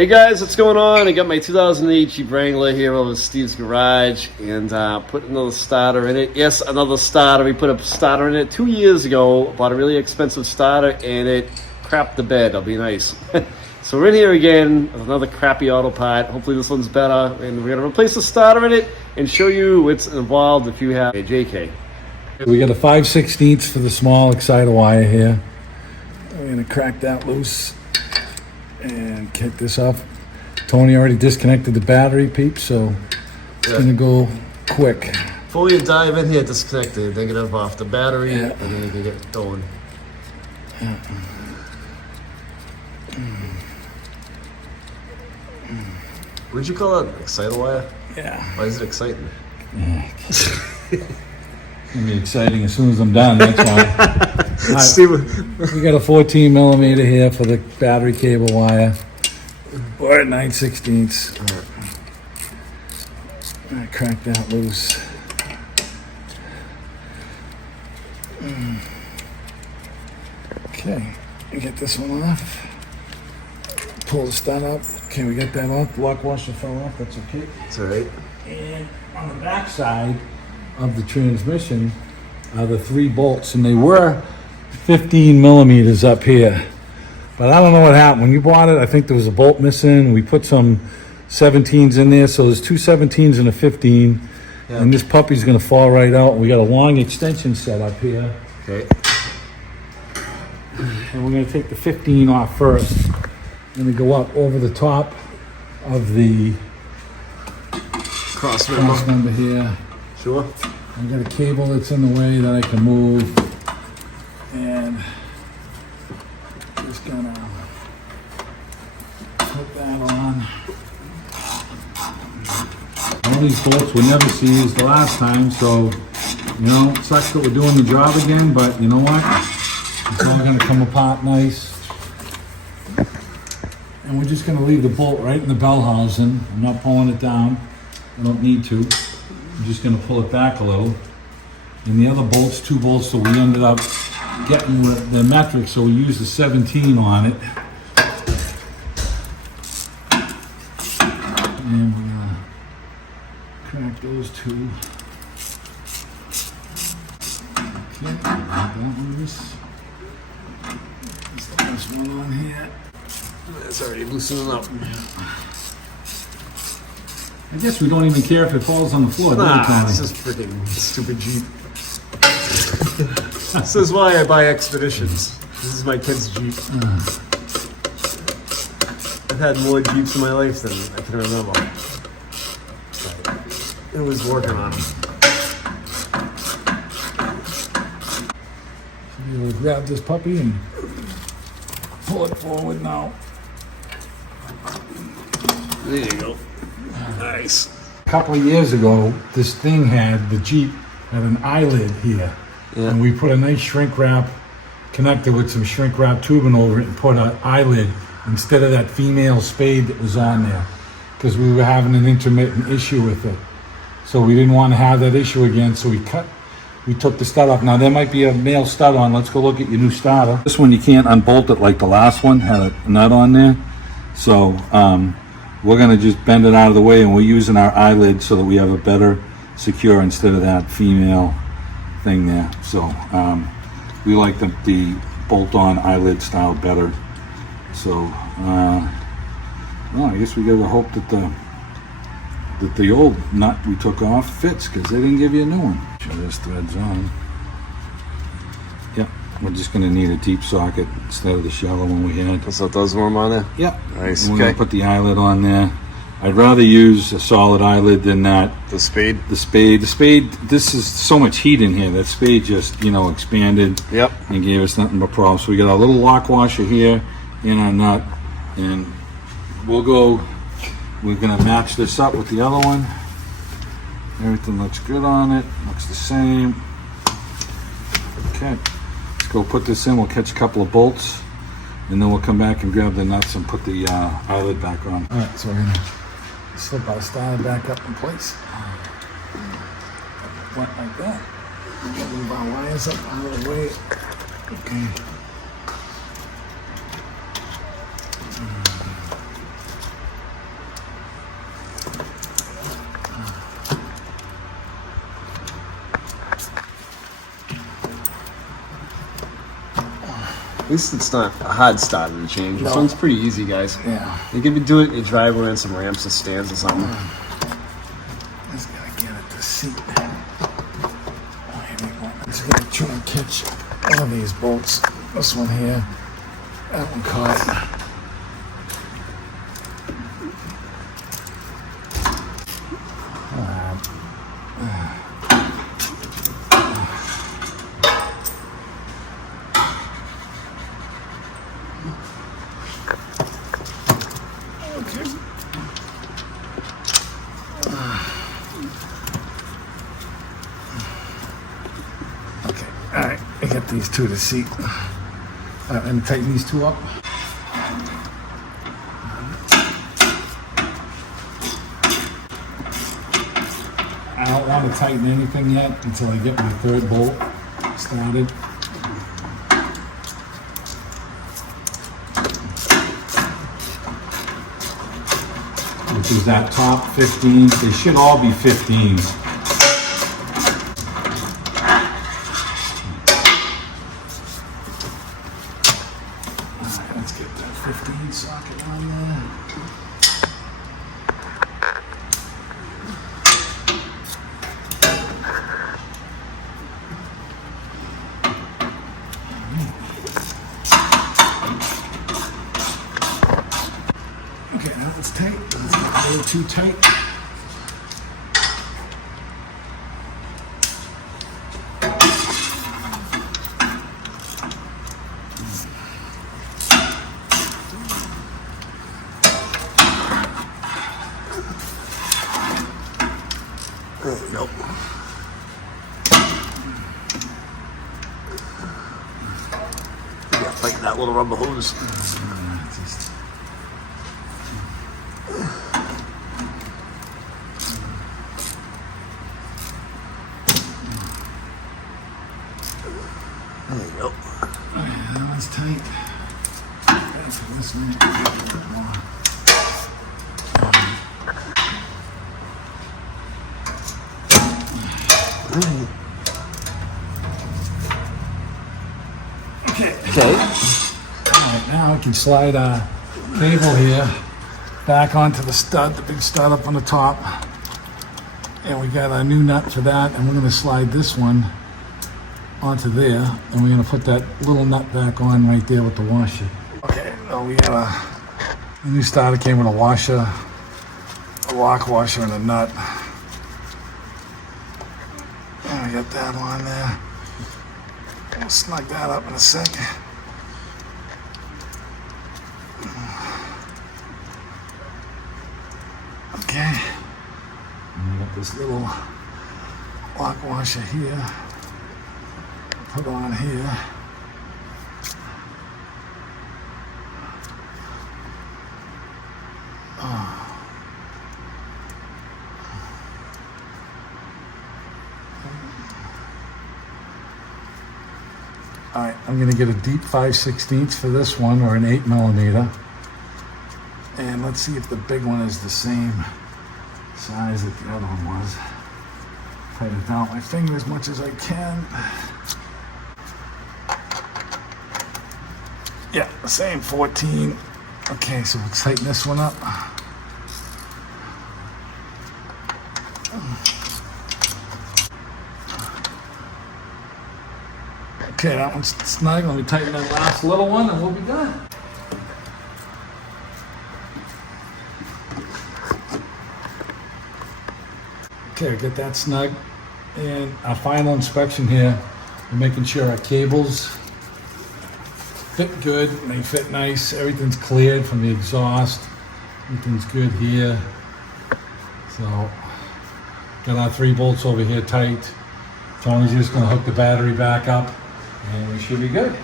Hey guys, what's going on? I got my 2008 Jeep Wrangler here over at Steve's garage and put another starter in it. Yes, another starter. We put a starter in it 2 years ago. Bought a really expensive starter and it crapped the bed. I'll be nice. So we're in here again with another crappy auto part. Hopefully this one's better. And we're going to replace the starter in it and show you what's involved if you have a JK. We got a 5/16 for the small exciter wire here. We're going to crack that loose and kick this off. Tony already disconnected the battery, peeps, so it's gonna go quick. Before you dive in here, disconnect the negative off the battery, and then you can get going. What'd you call that? Exciter wire? Yeah. Why is it exciting? It's gonna be exciting as soon as I'm done, that's why. We got a 14 millimeter here for the battery cable wire. Or 9/16. I crack that loose. Okay, we get this one off. Pull the stud up. Okay, we get that off. Lock washer fell off, that's okay. It's alright. And on the back side of the transmission are the 3 bolts, and they were 15 millimeters up here. But I don't know what happened. When you bought it, I think there was a bolt missing. We put some 17s in there, so there's 2 17s and a 15. Yeah. And this puppy's gonna fall right out. We got a long extension set up here. Okay. And we're gonna take the 15 off first. I'm gonna go up over the top of the Cross member here. Sure. I've got a cable that's in the way that I can move. And just gonna put that on. All these bolts were never seized the last time, so you know, it sucks that we're doing the job again, but you know what? It's all gonna come apart nice. And we're just gonna leave the bolt right in the bell housing. I'm not pulling it down. I don't need to. I'm just gonna pull it back a little. And the other bolts, 2 bolts that we ended up getting the metric, so we used the 17 on it. And we're gonna crack those 2. Okay, that loose. That's the last one on here. It's already loosening up. I guess we don't even care if it falls on the floor. Nah, it's just freaking stupid Jeep. This is why I buy Expeditions. This is my kid's Jeep. I've had more Jeeps in my life than I can remember. But it was working on them. So we'll grab this puppy and pull it forward now. There you go. Nice. A couple of years ago, this thing the Jeep had an eyelid here. Yeah. And we put a nice shrink wrap connector with some shrink wrap tubing over it and put an eyelid instead of that female spade that was on there, because we were having an intermittent issue with it. So we didn't want to have that issue again, so we took the stud off. Now there might be a male stud on. Let's go look at your new starter. This one you can't unbolt it like the last one, had a nut on there. So we're gonna just bend it out of the way, and we're using our eyelid so that we have a better secure instead of that female thing there. So we like the bolt-on eyelid style better. So well, I guess we gotta hope that the old nut we took off fits, because they didn't give you a new one. Sure, this thread's on. Yep, we're just gonna need a deep socket instead of the shallow one we had. So it does warm on there? Yep. Nice. We're gonna put the eyelid on there. I'd rather use a solid eyelid than that. The spade? The spade, this is so much heat in here. That spade just, you know, expanded. Yep. And gave us nothing but problems. So we got our little lock washer here in our nut, and we're gonna match this up with the other one. Everything looks good on it, looks the same. Okay, let's go put this in. We'll catch a couple of bolts, and then we'll come back and grab the nuts and put the eyelid back on. All right, so we're gonna slip our starter back up in place. Went like that. Move our wires up out of the way. Okay. At least it's not a hard starter to change. This No. one's pretty easy, guys. Yeah. You can do it in your driveway on some ramps or stands or something. Just gotta get it to seat. Just gonna try and catch one of these bolts. This one here. That one caught. Alright, I got these two to seat. Let me tighten these two up. I don't want to tighten anything yet until I get my third bolt started. Which is that top 15s. They should all be 15s. Let's get that 15 socket on there. Okay, now it's tight. It's not a little too tight. Nope. Yeah, tighten that little rubber hose. There you go. That one's tight. That's this one. Okay. Alright, now we can slide our cable here back onto the stud, the big stud up on the top. And we got a new nut for that, and we're going to slide this one onto there, and we're going to put that little nut back on right there with the washer. Okay, well, we got a new starter came with a washer, a lock washer, and a nut. And we got that on there. We'll snug that up in a second. Okay. And we got this little lock washer here. Put on here. All right, I'm gonna get a deep 5/16 for this one, or an 8mm. And let's see if the big one is the same size that the other one was. Tighten it down with my finger as much as I can. Yeah, the same 14. Okay, so we'll tighten this one up. Okay, that one's snug. Let me tighten that last little one and we'll be done. Okay, get that snug. And our final inspection here, we're making sure our cables fit good and they fit nice. Everything's cleared from the exhaust. Everything's good here. So, got our 3 bolts over here tight. Tommy's just gonna hook the battery back up and we should be good.